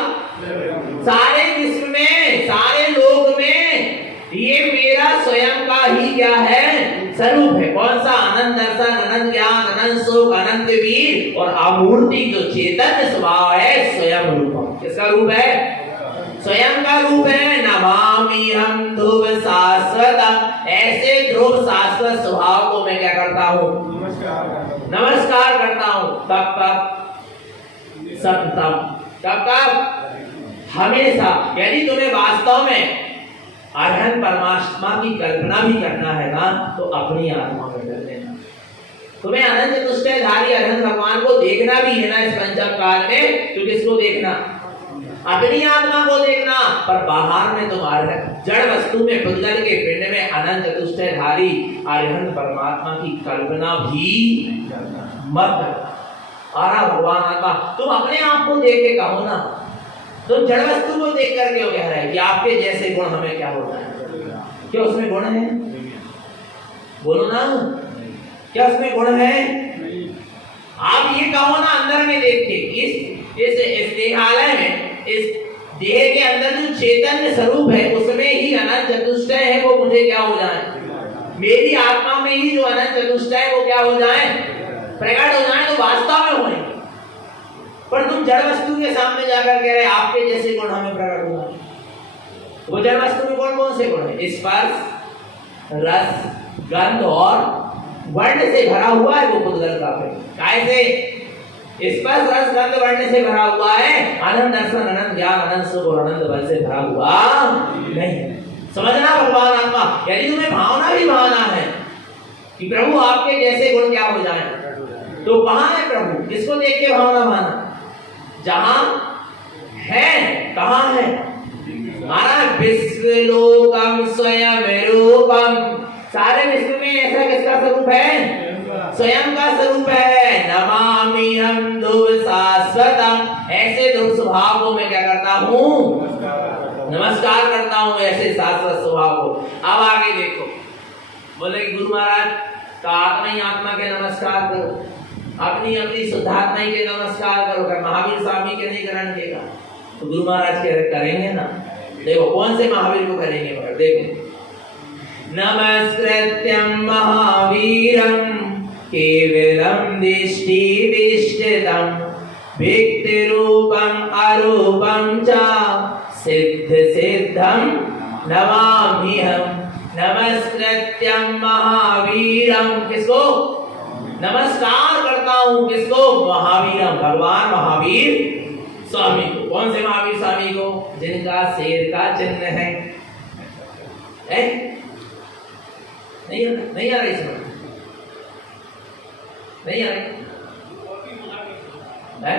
सारे विश्व में, सारे लोक में ये मेरा स्वयं का ही क्या है? स्वरूप है। कौन सा? अनंत दर्शन, अनंत ज्ञान, अनंत सुख, अनंत वीर और अमूर्ति जो चेतन स्वभाव है, स्वयं रूपम। किसका रूप है? स्वयं का रूप है। नमाम्यहं ध्रुव शाश्वतम्, ऐसे ध्रुव शाश्वत स्वभाव को मैं क्या करता हूँ? नमस्कार करता हूँ। तब तक सततम, तब तक हमेशा। यदि तुम्हें वास्तव में अरहंत परमात्मा की कल्पना भी करना है ना तो अपनी आत्मा में कर लेना। तुम्हें अनंत चतुष्टयधारी अरहंत भगवान को देखना भी है ना इस पंचम काल में, तो किसको देखना? अपनी आत्मा को देखना। पर बाहर में तुम्हारे जड़ वस्तु में, पुद्गल के पिंड में अनंत चतुष्टयधारी अरहंत परमात्मा की कल्पना भी मत करना। आरा भगवान आत्मा, तुम अपने आप को देख के कहो ना, तुम जड़ वस्तु को देख कर क्यों कह रहे हैं कि आपके जैसे गुण हमें क्या होता है? क्या उसमें गुण है? बोलो ना, क्या उसमें गुण है? आप ये कहो ना अंदर में देख के, इस देहालय में, इस देह के अंदर जो चैतन्य स्वरूप है उसमें ही अनंत चतुष्टय है, वो मुझे क्या हो जाए? मेरी आत्मा में ही जो अनंत चतुष्टय है वो क्या हो जाए? प्रकट हो जाए, तो वास्तव में होंगे। पर तुम जड़ वस्तु के सामने जाकर कह रहे आपके जैसे गुण हमें प्रकट हुआ। वो जड़ वस्तु में कौन कौन से गुण है? स्पर्श, रस, गंध और वर्ण से भरा हुआ है वो पुद्गल का पिंड। कैसे? स्पर्श, रस, गंध, वर्ण से भरा हुआ है। अनंत दर्शन, अनंत ज्ञान, अनंत सुख और अनंत बल से भरा हुआ नहीं। समझना भगवान आत्मा, यदि तुम्हें भावना भी भावना है कि प्रभु आपके जैसे गुण क्या हो जाए, तो कहाँ है प्रभु? किसको देख के भावना भाना? जहां है, कहां है? महाराज विश्वलोकम स्वयं रूपम, सारे विश्व में ऐसा किसका स्वरूप है? स्वयं का स्वरूप है। नमाम्यहं ध्रुव शाश्वतम्, ऐसे ध्रुव स्वभाव को मैं क्या करता हूँ? नमस्कार करता हूँ, ऐसे शाश्वत स्वभाव को। अब आगे देखो, बोले कि गुरु महाराज का आत्मा ही आत्मा के नमस्कार करो, अपनी अपनी शुद्धात्मा के नमस्कार करो। कर महावीर स्वामी के नहीं करेंगे तो गुरु महाराज के करेंगे ना। देखो कौन से महावीर को करेंगे, मगर देखो, नमस्कृत्यं महावीरं केवलं दृष्टि विष्टितं व्यक्तिरूपं अरूपं च सिद्ध सिद्धं नमाम्यहम्। नमस्कृत्यं महावीरं, किसको नमस्कार करता हूँ? किसको? महावीरम, भगवान महावीर स्वामी को। कौन से महावीर स्वामी को? जिनका शेर का चिन्ह है। नहीं आ रही समझ? नहीं आ रही? क्या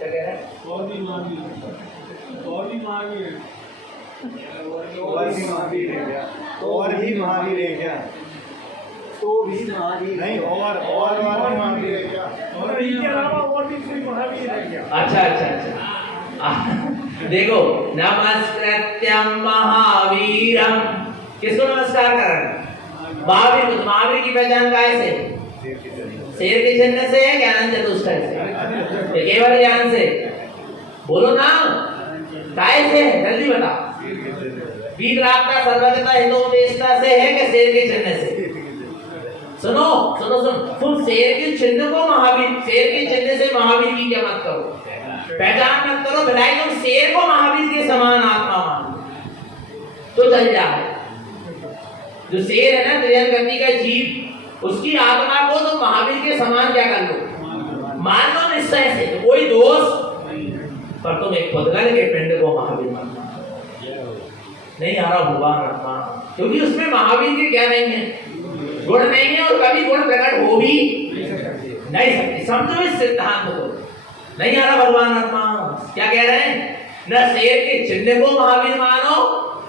कह रहे हैं? और भी महावीर है क्या? तो भी महावीर नहीं, और महावीर है क्या? और इनके अलावा और भी कोई महावीर है क्या? अच्छा देखो, नमस्कृत्यं महावीरम, किसको नमस्कार कर रहे हैं? महावीर की पहचान काय से? शेर के चिन्ह से है, ज्ञान चतुष्टय से, केवल ज्ञान से? बोलो ना, काय से है? जल्दी बताओ। वीतरागता सर्वज्ञता हितोपदेशता से है कि शेर के चिन्ह से? सुनो सुनो सुनो, तुम शेर के चिन्ह को महावीर, शेर के चिन्ह से महावीर की क्या मत करो, पहचान मत करो, भलाई तुम शेर को महावीर के समान आत्मा मान तो चल जाए। जो शेर है ना, त्रियन गति का जीव, उसकी आत्मा को तुम महावीर के समान क्या कर लो, मान लो निश्चय से, तो कोई दोष, पर तुम एक पुद्गल के पिंड को महावीर मानना नहीं आ रहा भगवान आत्मा, क्योंकि उसमें महावीर के क्या नहीं है, गुण नहीं है, और कभी गुण प्रकट हो भी नहीं सकते। समझो इस सिद्धांत को, नहीं आ रहा भगवान आत्मा। क्या कह रहे हैं? न शेर के चिन्ह को महावीर मानो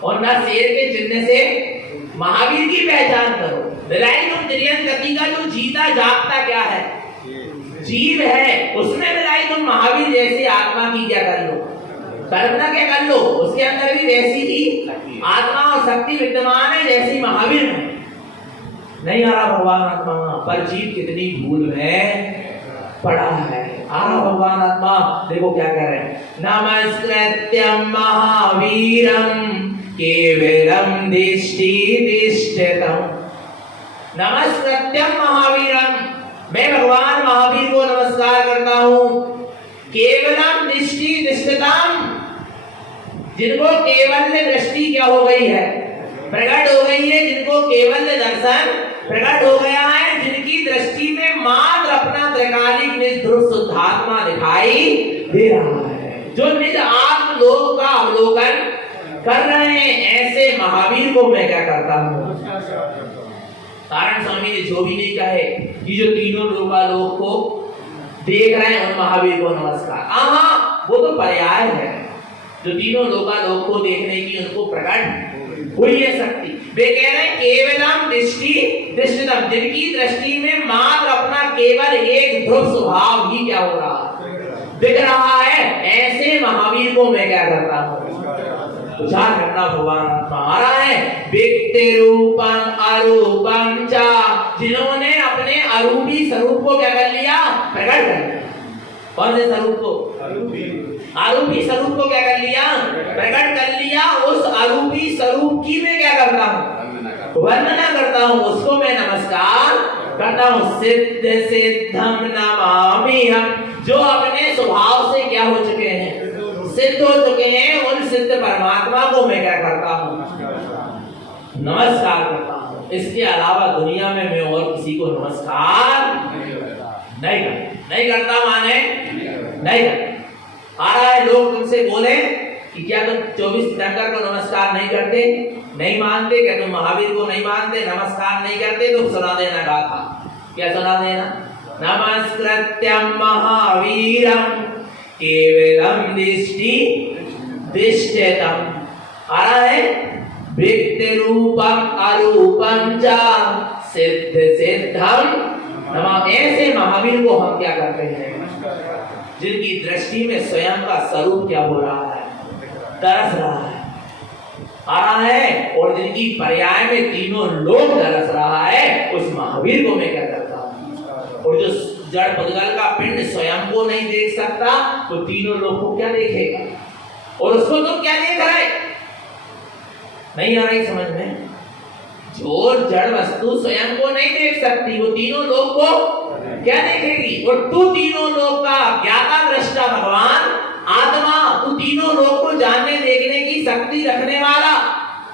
और न शेर के चिन्ह से महावीर की पहचान करो। मिलाई तुम त्रियन गति का जो जीता जागता क्या है, जीव है, उसमें मिलाई तुम महावीर जैसी आत्मा की क्या कर लो, कल्पना क्या कर लो, उसके अंदर भी वैसी ही आत्मा और शक्ति विद्यमान है जैसी महावीर में। नहीं आ रहा भगवान आत्मा, पर जीव कितनी भूल में पड़ा है। आ रहा भगवान आत्मा, देखो क्या कह रहे हैं, नमस्कृत्यं महावीरं केवलं दिष्टि दिष्टतम्। नमस्कृत्यं महावीरं, मैं भगवान महावीर को नमस्कार करता हूँ, केवलम दृष्टि दृष्टताम, जिनको केवल दृष्टि क्या हो गई है, प्रकट हो गई है, जिनको केवल दर्शन प्रकट हो गया है, जिनकी दृष्टि में मात्र अपना त्रिकालिक निज ध्रुव शुद्धात्मा दिखाई दे रहा है, जो निज आत्मलोक का अवलोकन कर रहे हैं, ऐसे महावीर को मैं क्या करता हूँ। कारण स्वामी ने जो भी नहीं कहे कि जो तीनों लोकालोक को देख रहे हैं उन महावीर को नमस्कार। हाँ, वो तो पर्याय है, जो तीनों लोकालोक को देखने की उनको प्रकट हुई है शक्ति। वे कह रहे हैं केवलम दृष्टि दृष्टितम, जिनकी दृष्टि में मात्र अपना केवल एक ध्रुव स्वभाव ही क्या हो रहा है, दिख रहा है, ऐसे महावीर को मैं क्या करता हूँ, उचार करना भगवान आत्मा आ रहा है। व्यक्ति रूपम अरूपम चा, जिन्होंने अपने अरूपी स्वरूप को क्या कर लिया, प्रकट कर लिया। कौन से स्वरूप को, आरूपी स्वरूप को क्या कर लिया, प्रकट कर लिया। उस आरूपी स्वरूप की मैं क्या करता हूँ, वर्णना करता हूँ, उसको मैं नमस्कार करता हूँ। सिद्ध सिद्धम नमामि हम, जो अपने स्वभाव से क्या हो चुके हैं, सिद्ध हो चुके हैं, उन सिद्ध परमात्मा को मैं क्या करता हूँ, नमस्कार करता हूँ। इसके अलावा दुनिया में मैं और किसी को नमस्कार नहीं करता माने नहीं करता। आ रहा है लोग तुमसे बोले कि क्या तुम 24 सितंबर को नमस्कार नहीं करते, नहीं मानते, क्या तुम महावीर को नहीं मानते, नमस्कार नहीं करते, तो सुना देना गाथा। क्या सुना देना, नमस्कृत्यं महावीरं केवलं दृष्टि दृष्टतम्। आ रहा है व्यक्ति रूपम अरूपम च सिद्ध सिद्धम नमः। ऐसे महावीर को हम क्या करते हैं, जिनकी दृष्टि में स्वयं का स्वरूप क्या हो रहा है, तरस रहा है, आ रहा है, और जिनकी पर्याय में तीनों लोक तरस रहा है, उस महावीर को मैं क्या करता हूँ। और जो जड़ पुद्गल का पिंड स्वयं को नहीं देख सकता, तो तीनों लोग को क्या देखेगा, और उसको तुम क्या देख रहे, नहीं आ रही समझ में। जो जड़ वस्तु स्वयं को नहीं देख सकती, वो तीनों लोग को क्या देखेगी, और तू तीनों लोग का ज्ञाता दृष्टा भगवान आत्मा, तू तीनों लोग को जानने देखने की शक्ति रखने वाला,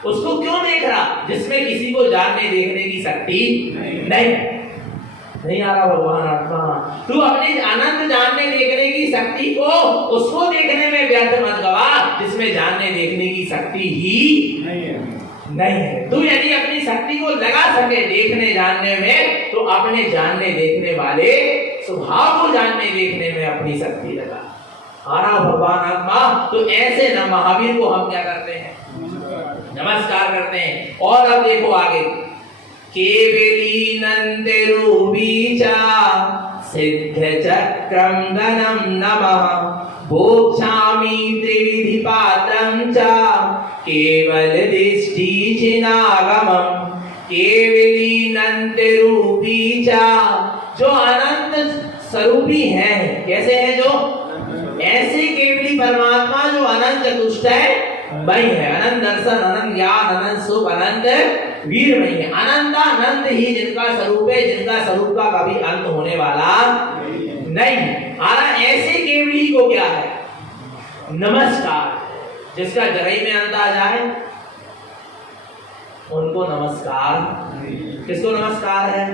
उसको क्यों देख रहा, जिसमें किसी को जानने देखने की शक्ति नहीं आ रहा भगवान आत्मा। तू अपनी अनंत जानने देखने की शक्ति को, उसको देखने में व्यर्थ मत गवा, जिसमें जानने देखने की शक्ति ही नहीं है। तू यदि अपनी शक्ति को लगा सके देखने जानने में, तो अपने जानने देखने वाले स्वभाव को जानने देखने में अपनी शक्ति लगा। आ रहा भगवान आत्मा, तो ऐसे न महावीर को हम क्या करते हैं, नमस्कार करते हैं। और अब देखो आगे, केवली नंदे रूपीचा सिद्ध चक्रम गणम नमः भोक्षामि त्रिविधि पात्रं च केवल दृष्टि चिनागमं केवली नंद रूपी चा, जो अनंत स्वरूपी है। कैसे है? जो ऐसे केवली परमात्मा जो अनंत चतुष्ट है वही है। अनंत दर्शन, अनंत ज्ञान, अनंत सुख, अनंत वीर वही है। अनंत अनंत ही जिनका स्वरूप है, जिनका स्वरूप का कभी अंत होने वाला नहीं। ऐसे केवली को क्या है? नमस्कार। जिसका जराई में अंत आ जाए उनको नमस्कार। किसको नमस्कार है?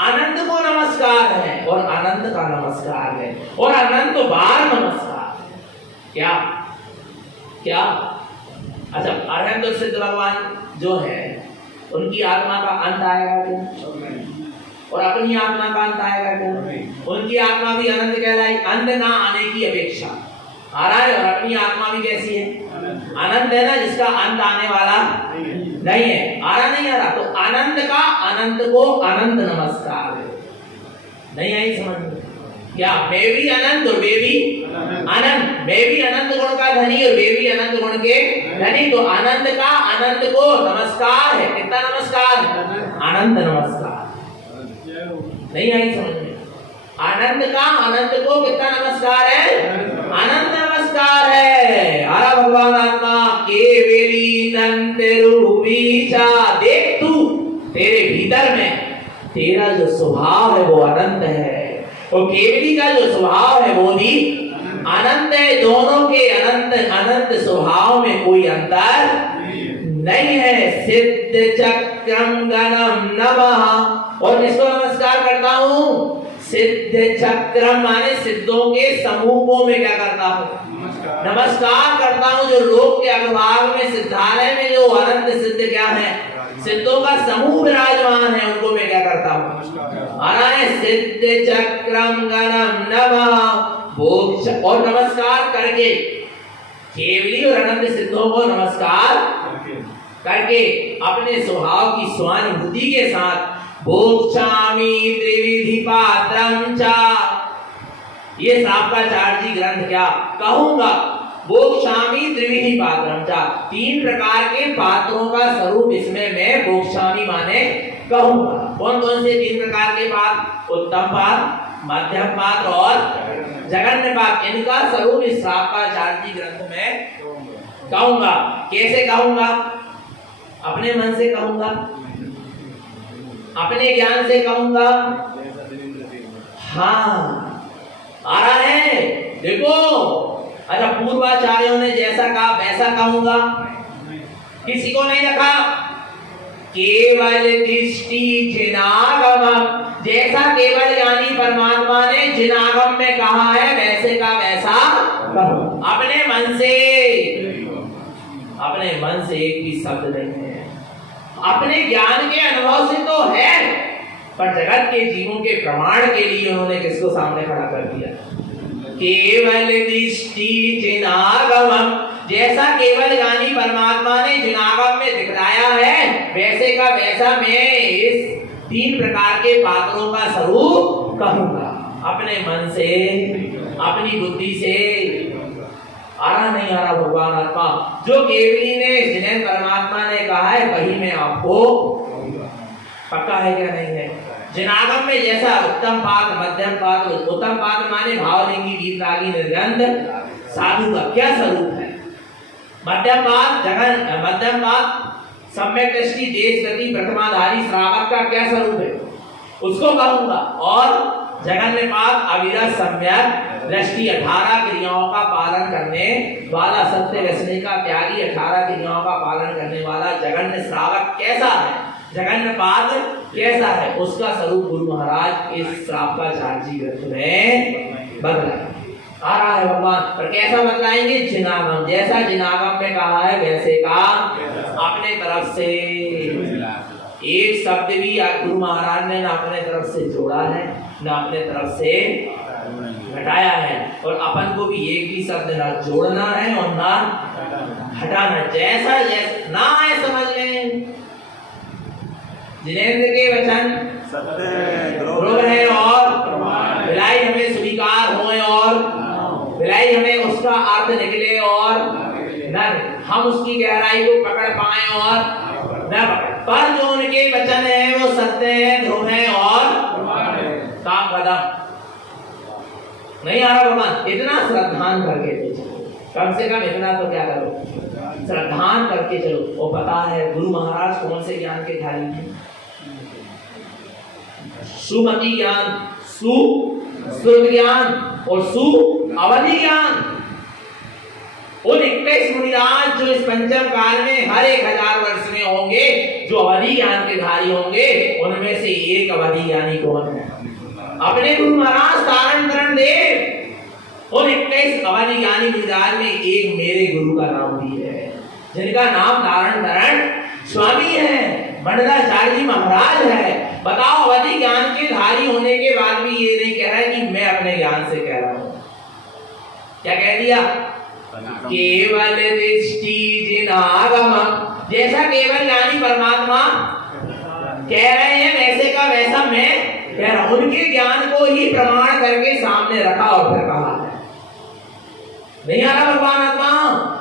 अनंत को नमस्कार है और अनंत का नमस्कार है और अनंत बार नमस्कार। क्या क्या? अच्छा, अरहंत और सिद्ध भगवान जो है उनकी आत्मा का अंत आएगा क्या? और अपनी आत्मा का अंत आएगा क्या? उनकी आत्मा भी अनंत कहलाई, अंत ना आने की अपेक्षा आ रहा है। और अपनी आत्मा भी कैसी है? अनंत है ना, जिसका अंत आने वाला नहीं है। आ रहा नहीं आ रहा? तो अनंत का अनंत को अनंत नमस्कार है। नहीं आई समझ में? क्या? मैं भी अनंत और वे भी अनंत। मैं भी अनंत गुण का धनी और वे भी अनंत गुण के धनी। तो अनंत का अनंत को नमस्कार है। कितना नमस्कार? अनंत नमस्कार। नहीं आई समझ में? अनंत का अनंत को कितना नमस्कार है? अनंत नमस्कार है। आरा भगवान आत्मा केवली नंद रूपी चा। देख तू तेरे भीतर में तेरा जो स्वभाव है वो अनंत है और केवली का जो स्वभाव है वो भी अनंत है। दोनों के अनंत अनंत स्वभाव में कोई अंतर नहीं है। सिद्ध चक्रम गणम नमः। और इसको नमस्कार करता हूँ। सिद्ध चक्रम माने सिद्धों के समूहों में क्या करता हूँ? नमस्कार करता हूँ। जो लोक के अग्रभाग में सिद्धालय में जो अनंत सिद्ध क्या है? सिद्धों का समूह विराजमान है, उनको मैं क्या करता हूँ? आना सिद्ध चक्रम गणम नमः। और नमस्कार करके केवली और अनंत सिद्धों को नमस्कार करके अपने स्वभाव की स्वानुभूति के साथ भोक्षामि त्रिविधि पात्रम चा। ये श्रावकाचार्य जी ग्रंथ क्या कहूंगा? भोक्षामि त्रिविधि पात्रम चा। 3 प्रकार के पात्रों का स्वरूप इसमें मैं भोक्षामि माने कहूंगा। कौन कौन से 3 प्रकार के पात्र? उत्तम पात्र, मध्यम पात्र और जघन्य पात्र। इनका स्वरूप इस श्रावकाचार्य जी ग्रंथ में कहूंगा। कैसे कहूंगा? अपने मन से कहूंगा, अपने ज्ञान से कहूंगा। हाँ, आ रहा है? देखो, अच्छा पूर्वाचार्यों ने जैसा कहा वैसा कहूंगा, किसी को नहीं रखा। केवल दृष्टि जिनागम, जैसा केवल ज्ञानी परमात्मा ने जिनागम में कहा है वैसे का वैसा कहूं। अपने मन से, अपने मन से एक भी शब्द नहीं है। अपने ज्ञान के अनुभव से तो है, पर जगत के जीवों के प्रमाण के लिए उन्होंने किसको सामने खड़ा कर दिया? केवल दृष्टि जिनागम, जैसा केवल ज्ञानी परमात्मा ने जिनागम में दिखलाया है वैसे का वैसा मैं इस 3 प्रकार के पात्रों का स्वरूप कहूंगा। अपने मन से, अपनी बुद्धि से। आ रहा नहीं आ रहा भगवान आत्मा? जो केवली ने जिन्हें परमात्मा ने कहा है वही मैं आपको पक्का है क्या? नहीं है? जिनागम में जैसा उत्तम पात्र, मध्यम पात्र, उत्तम पात्र माने भावलिंगी, वीतरागी, निर्गंध साधु का क्या स्वरूप है? मध्यम पात्र जगन, मध्यम पात्र सम्यक दृष्टि, देश गति, प्रथमाधारी श्रावक का क्या स्वरूप है? उसको कहूंगा। और जगन्य पात्र अविरत सम्यक दृष्टि, 18 क्रियाओं का पालन करने वाला, सत्य व्यसनी का त्यागी, 18 क्रियाओं का पालन करने वाला जगन्य श्रावक कैसा है? जगन्य पात्र कैसा है? उसका स्वरूप गुरु महाराज इस श्रावकाचार्य जी ग्रंथ में बदला आ रहा है भगवान। पर कैसा बदलाएंगे? जिनागम, जैसा जिनागम में कहा है वैसे का अपने तरफ से। एक शब्द भी गुरु महाराज ने ना अपने तरफ से जोड़ा है ना अपने तरफ से घटाया है। और अपन को भी एक भी शब्द ना जोड़ना है और ना हटाना। जैसा जैसा ना है समझ लें। जिनेंद्र के वचन ध्रुव है और विलाई हमें स्वीकार होए और विलाई हमें उसका अर्थ निकले और न हम उसकी गहराई को पकड़ पाए और न पकड़। पर जो उनके वचन है वो सत्य है, ध्रुव है और काम कदम। नहीं आ रहा भगवान, इतना श्रद्धान करके तो चलो, कम से कम इतना तो क्या करो, श्रद्धान करके चलो। वो पता है गुरु महाराज कौन से ज्ञान के धारी हैं? सुमति ज्ञान, सुश्रुत ज्ञान और सुअवधि ज्ञान। उन 21 मुनिराज जो इस पंचम काल में हर 1000 वर्ष में होंगे, जो अवधि ज्ञान के धारी होंगे, उनमें से एक अवधि ज्ञानी कौन है? अपने गुरु महाराज तारण तरण देव। उन 21 अवधि ज्ञानी मुनिराज में एक मेरे गुरु का नाम भी है, जिनका नाम तारण तरण स्वामी है, मंडलाचार्य जी महाराज है। बताओ, अवधि ज्ञान के धारी होने के बाद भी ये नहीं कह रहा है कि मैं अपने ज्ञान से कह रहा हूं। क्या कह दिया? केवल दृष्टि जिनागम। जैसा केवल ज्ञानी परमात्मा कह रहे हैं, वैसे का वैसा मैं कह रहा हूं। उनके ज्ञान को ही प्रमाण करके सामने रखा और फिर कहा है। नहीं आ रहा भगवान आत्मा?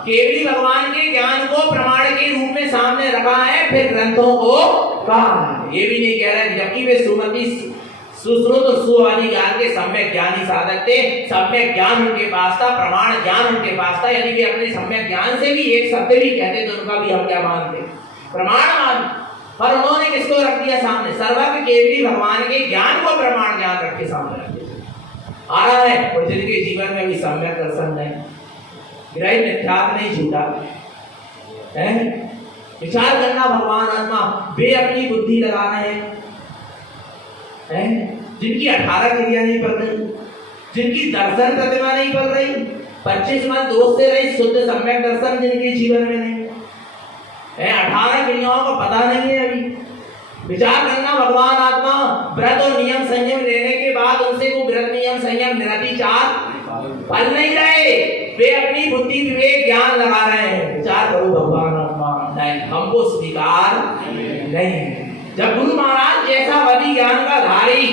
केवली भगवान के ज्ञान को प्रमाण के रूप में सामने रखा है, फिर ग्रंथों को कहा। ये भी नहीं कह रहा है, जबकि वे सुमति सुश्रुत और सुअवधि ज्ञान के सम्यक ज्ञानी साधक थे। सम्यक ज्ञान उनके पास था, प्रमाण ज्ञान उनके पास था। यदि वे अपने सम्यक ज्ञान से भी एक शब्द भी कहते तो उनका भी हम क्या मानते? प्रमाण मान। पर उन्होंने किसको रख दिया सामने? सर्वज्ञ केवली भगवान के ज्ञान को प्रमाण ज्ञान रख के सामने रख दिया। आ रहा है, और जिनके जीवन में भी सम्यक दर्शन नहीं, ग्रह मिथ्यात्व नहीं झूठा है। विचार करना भगवान आत्मा, वे अपनी बुद्धि लगा रहे हैं, जिनकी 18 क्रिया नहीं पड़ रही, जिनकी दर्शन प्रतिमा नहीं पड़ रही, 25 मन दोष से रही शुद्ध सम्यक दर्शन जिनके जीवन में नहीं है, 18 क्रियाओं का पता नहीं है अभी। विचार करना भगवान आत्मा, व्रत और नियम संयम लेने के बाद उनसे वो व्रत नियम संयम निरति चार फल नहीं रहे। वे अपनी बुद्धि विवेक ज्ञान लगा रहे हैं। विचार करो भगवान आत्मा, नहीं हमको स्वीकार नहीं। जब गुरु महाराज जैसा अवधि ज्ञान का धारी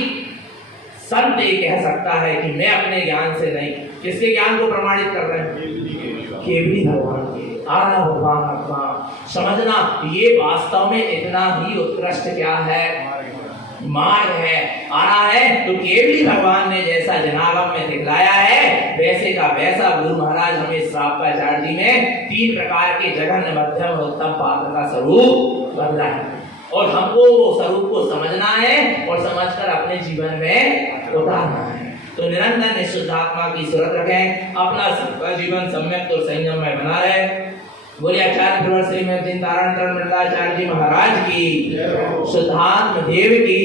संत ये कह सकता है कि मैं अपने ज्ञान से नहीं, किसके ज्ञान को प्रमाणित कर रहे हैं? केवली भगवान के। आना भगवान आत्मा, समझना ये वास्तव में इतना ही उत्कृष्ट क्या है? मार्ग है। आ रहा है तो केवली भगवान ने जैसा जनागम में दिखलाया है, वैसे का वैसा गुरु महाराज हमें श्रावकाचार्य जी में 3 प्रकार के जघन्य मध्यम और उत्तम पात्र का स्वरूप बदला है, और हमको वो स्वरूप को समझना है और समझकर अपने जीवन में उतारना है। तो निरंतर निःशुद्धात्मा की सूरत रखें, अपना जीवन सम्यक और संयम में बना रहे। बोले आचार्य ध्रुव श्रीमती तारण तरण मंडलाचार्य जी महाराज की, शुद्धात्म देव की।